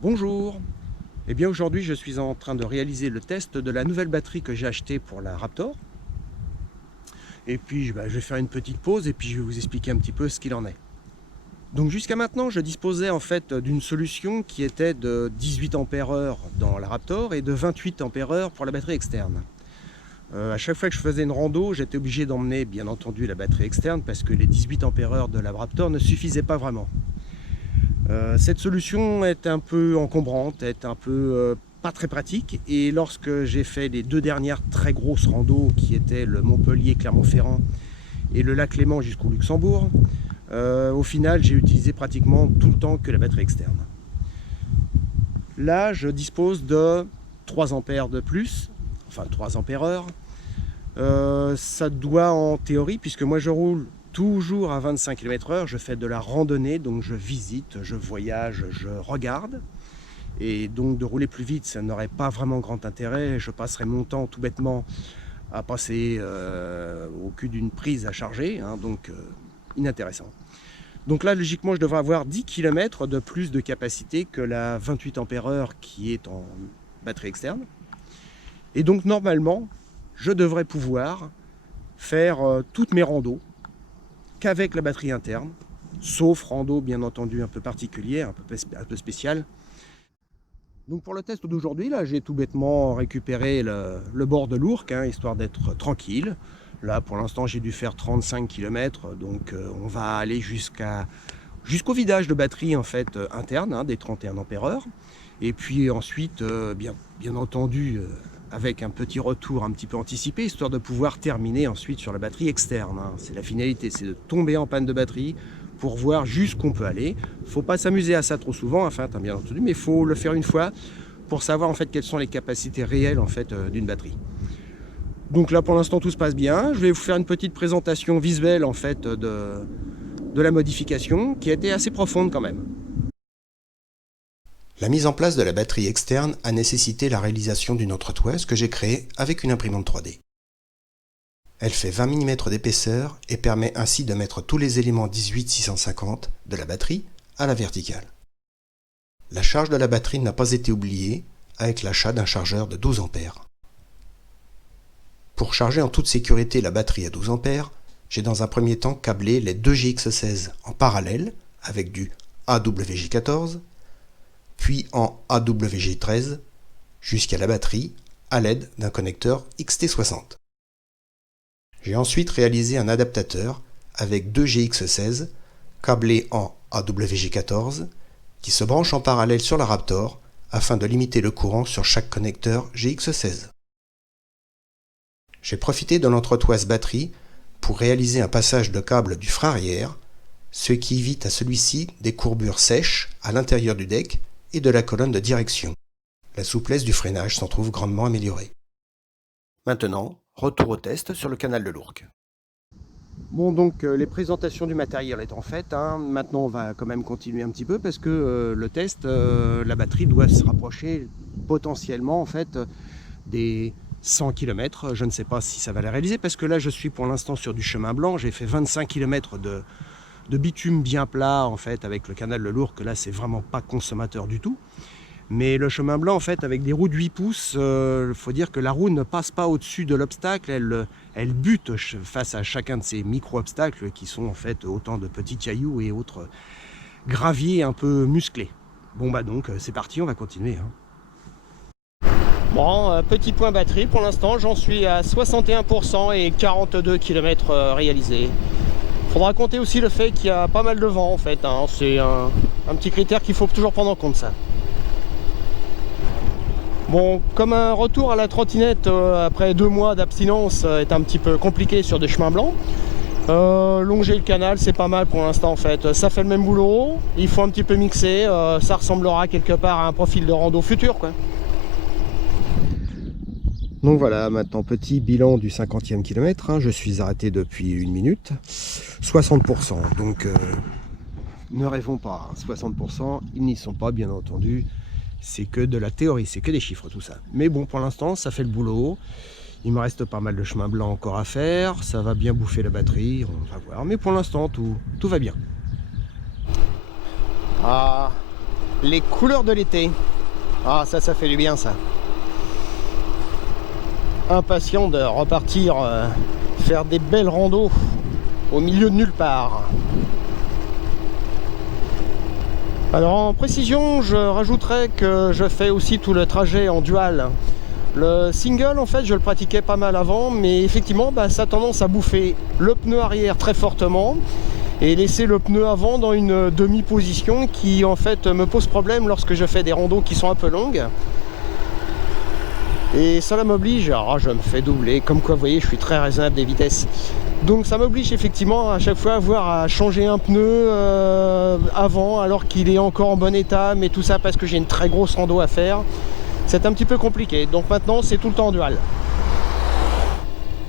Bonjour. Eh bien aujourd'hui je suis en train de réaliser le test de la nouvelle batterie que j'ai achetée pour la Raptor. Et puis je vais faire une petite pause et puis je vais vous expliquer un petit peu ce qu'il en est. Donc jusqu'à maintenant je disposais en fait d'une solution qui était de 18 ampères-heure dans la Raptor et de 28 ampères-heure pour la batterie externe. À chaque fois que je faisais une rando, j'étais obligé d'emmener bien entendu la batterie externe parce que les 18 ampères-heure de la Raptor ne suffisaient pas vraiment. Cette solution est un peu encombrante, est un peu pas très pratique, et lorsque j'ai fait les deux dernières très grosses randos qui étaient le Montpellier-Clermont-Ferrand et le lac Léman jusqu'au Luxembourg, au final j'ai utilisé pratiquement tout le temps que la batterie externe. Là je dispose de 3 ampères de plus, enfin 3 ampères-heure. Ça doit en théorie, puisque moi je roule toujours à 25 km/h, je fais de la randonnée, donc je visite, je voyage, je regarde. Et donc de rouler plus vite, ça n'aurait pas vraiment grand intérêt. Je passerais mon temps tout bêtement à passer au cul d'une prise à charger, hein, donc inintéressant. Donc là, logiquement, je devrais avoir 10 km de plus de capacité que la 28 ampères-heure qui est en batterie externe. Et donc normalement, je devrais pouvoir faire toutes mes randos qu'avec la batterie interne, sauf rando bien entendu un peu particulière, un peu spéciale. Donc pour le test d'aujourd'hui, là j'ai tout bêtement récupéré le bord de l'Ourcq, hein, histoire d'être tranquille. Là pour l'instant j'ai dû faire 35 km, donc on va aller jusqu'au vidage de batterie en fait interne, hein, des 31 ampères-heure. Et puis ensuite, bien entendu, avec un petit retour un petit peu anticipé, histoire de pouvoir terminer ensuite sur la batterie externe. Hein. C'est la finalité, c'est de tomber en panne de batterie pour voir jusqu'où on peut aller. Il ne faut pas s'amuser à ça trop souvent, enfin, bien entendu, mais il faut le faire une fois pour savoir en fait quelles sont les capacités réelles en fait d'une batterie. Donc là pour l'instant tout se passe bien. Je vais vous faire une petite présentation visuelle en fait de la modification qui a été assez profonde quand même. La mise en place de la batterie externe a nécessité la réalisation d'une autre toise que j'ai créée avec une imprimante 3D. Elle fait 20 mm d'épaisseur et permet ainsi de mettre tous les éléments 18-650 de la batterie à la verticale. La charge de la batterie n'a pas été oubliée avec l'achat d'un chargeur de 12 A. Pour charger en toute sécurité la batterie à 12 A, j'ai dans un premier temps câblé les deux GX16 en parallèle avec du AWJ14, puis en AWJ13 jusqu'à la batterie à l'aide d'un connecteur XT60. J'ai ensuite réalisé un adaptateur avec deux GX16 câblés en AWJ14 qui se branchent en parallèle sur la Raptor afin de limiter le courant sur chaque connecteur GX16. J'ai profité de l'entretoise batterie pour réaliser un passage de câble du frein arrière, ce qui évite à celui-ci des courbures sèches à l'intérieur du deck et de la colonne de direction. La souplesse du freinage s'en trouve grandement améliorée. Maintenant, retour au test sur le canal de l'Ourcq. Bon, donc les présentations du matériel étant faites, hein, maintenant on va quand même continuer un petit peu parce que le test, la batterie doit se rapprocher potentiellement en fait des 100 km. Je ne sais pas si ça va la réaliser parce que là je suis pour l'instant sur du chemin blanc. J'ai fait 25 km de bitume bien plat en fait avec le canal de l'Ourcq. Là c'est vraiment pas consommateur du tout. Mais le chemin blanc, en fait, avec des roues de 8 pouces, faut dire que la roue ne passe pas au-dessus de l'obstacle, elle bute face à chacun de ces micro-obstacles qui sont en fait autant de petits cailloux et autres graviers un peu musclés. Bon bah donc, c'est parti, on va continuer. Hein. Bon, petit point batterie, pour l'instant, j'en suis à 61% et 42 km réalisés. Faudra compter aussi le fait qu'il y a pas mal de vent, en fait. Hein. C'est un petit critère qu'il faut toujours prendre en compte, ça. Bon, comme un retour à la trottinette après 2 mois d'abstinence est un petit peu compliqué sur des chemins blancs, longer le canal c'est pas mal pour l'instant en fait. Ça fait le même boulot, il faut un petit peu mixer, ça ressemblera quelque part à un profil de rando futur quoi. Donc voilà, maintenant petit bilan du 50e kilomètre, hein, je suis arrêté depuis 1 minute, 60%, donc ne rêvons pas, 60%, ils n'y sont pas bien entendu. C'est que de la théorie, c'est que des chiffres tout ça. Mais bon, pour l'instant, ça fait le boulot. Il me reste pas mal de chemin blanc encore à faire, ça va bien bouffer la batterie, on va voir. Mais pour l'instant, tout va bien. Ah, les couleurs de l'été. Ah, ça fait du bien, ça. Impatient de repartir faire des belles randos au milieu de nulle part. Alors en précision, je rajouterais que je fais aussi tout le trajet en dual. Le single, en fait, je le pratiquais pas mal avant, mais effectivement, ça a tendance à bouffer le pneu arrière très fortement et laisser le pneu avant dans une demi-position qui, en fait, me pose problème lorsque je fais des randos qui sont un peu longues. Et cela m'oblige, alors je me fais doubler, comme quoi vous voyez je suis très raisonnable des vitesses. Donc ça m'oblige effectivement à chaque fois à avoir à changer un pneu avant alors qu'il est encore en bon état, mais tout ça parce que j'ai une très grosse rando à faire. C'est un petit peu compliqué, donc maintenant c'est tout le temps en dual.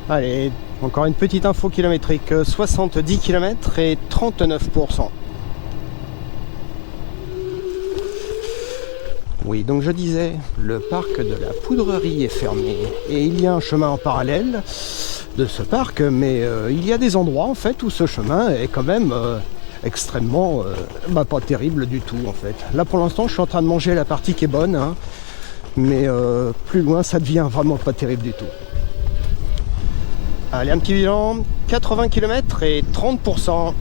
Allez, encore une petite info kilométrique, 70 km et 39%. Oui, donc je disais, le parc de la Poudrerie est fermé et il y a un chemin en parallèle de ce parc, mais il y a des endroits en fait où ce chemin est quand même extrêmement pas terrible du tout en fait. Là pour l'instant je suis en train de manger la partie qui est bonne, hein, mais plus loin ça devient vraiment pas terrible du tout. Allez, un petit bilan, 80 km et 30%.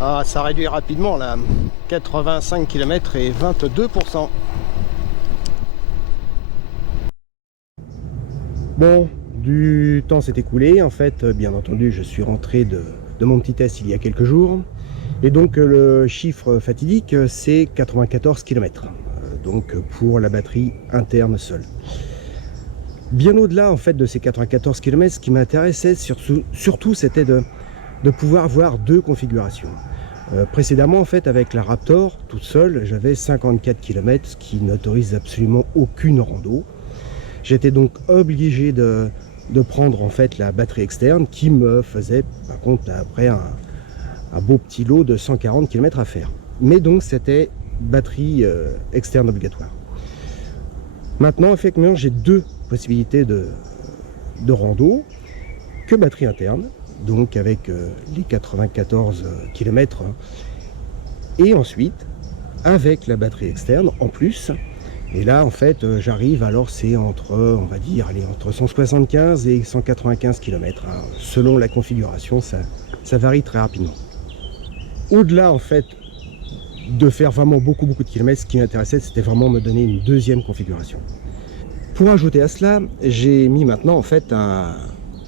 Ah, ça réduit rapidement là, 85 km et 22%. Bon, du temps s'est écoulé, en fait, bien entendu, je suis rentré de mon petit test il y a quelques jours. Et donc le chiffre fatidique, c'est 94 km, donc pour la batterie interne seule. Bien au-delà en fait de ces 94 km, ce qui m'intéressait surtout c'était de pouvoir avoir deux configurations. Précédemment en fait avec la Raptor toute seule j'avais 54 km, ce qui n'autorise absolument aucune rando. J'étais donc obligé de prendre en fait la batterie externe qui me faisait par contre après un beau petit lot de 140 km à faire. Mais donc c'était batterie externe obligatoire. Maintenant effectivement j'ai deux possibilités de rando, que batterie interne, donc avec les 94 km, et ensuite avec la batterie externe en plus. Et là en fait j'arrive, alors c'est entre, on va dire, allez, entre 175 et 195 km, hein. Selon la configuration ça varie très rapidement. Au-delà en fait de faire vraiment beaucoup de kilomètres, ce qui m'intéressait c'était vraiment me donner une deuxième configuration. Pour ajouter à cela, j'ai mis maintenant en fait un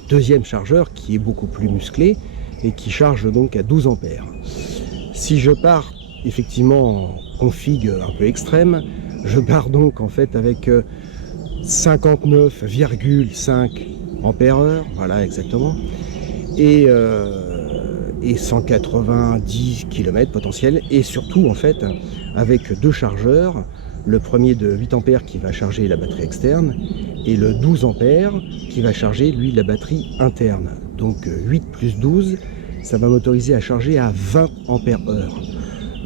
deuxième chargeur qui est beaucoup plus musclé et qui charge donc à 12 ampères. Si je pars effectivement en config un peu extrême, je pars donc en fait avec 59,5 ampères-heure, voilà exactement, et 190 km potentiel, et surtout en fait avec deux chargeurs, le premier de 8 ampères qui va charger la batterie externe et le 12 ampères qui va charger lui la batterie interne. Donc 8 plus 12, ça va m'autoriser à charger à 20 ampères-heure.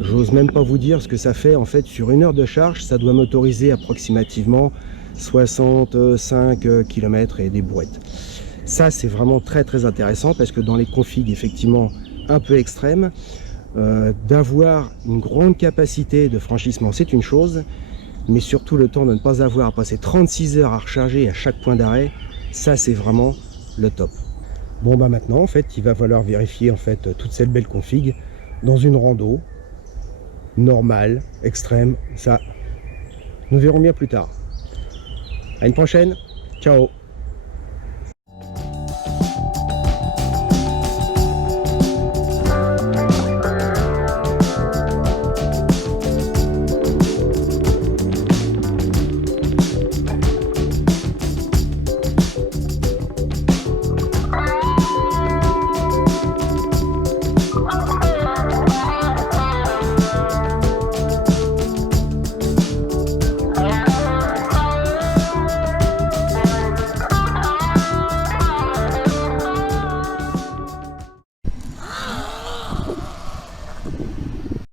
J'ose même pas vous dire ce que ça fait en fait sur une heure de charge, ça doit m'autoriser approximativement 65 km et des brouettes. Ça c'est vraiment très intéressant parce que dans les configs effectivement un peu extrêmes, d'avoir une grande capacité de franchissement c'est une chose, mais surtout le temps de ne pas avoir à passer 36 heures à recharger à chaque point d'arrêt, ça c'est vraiment le top. Bon maintenant en fait il va falloir vérifier en fait toute cette belle config dans une rando normale, extrême, ça nous verrons bien plus tard. À une prochaine, ciao.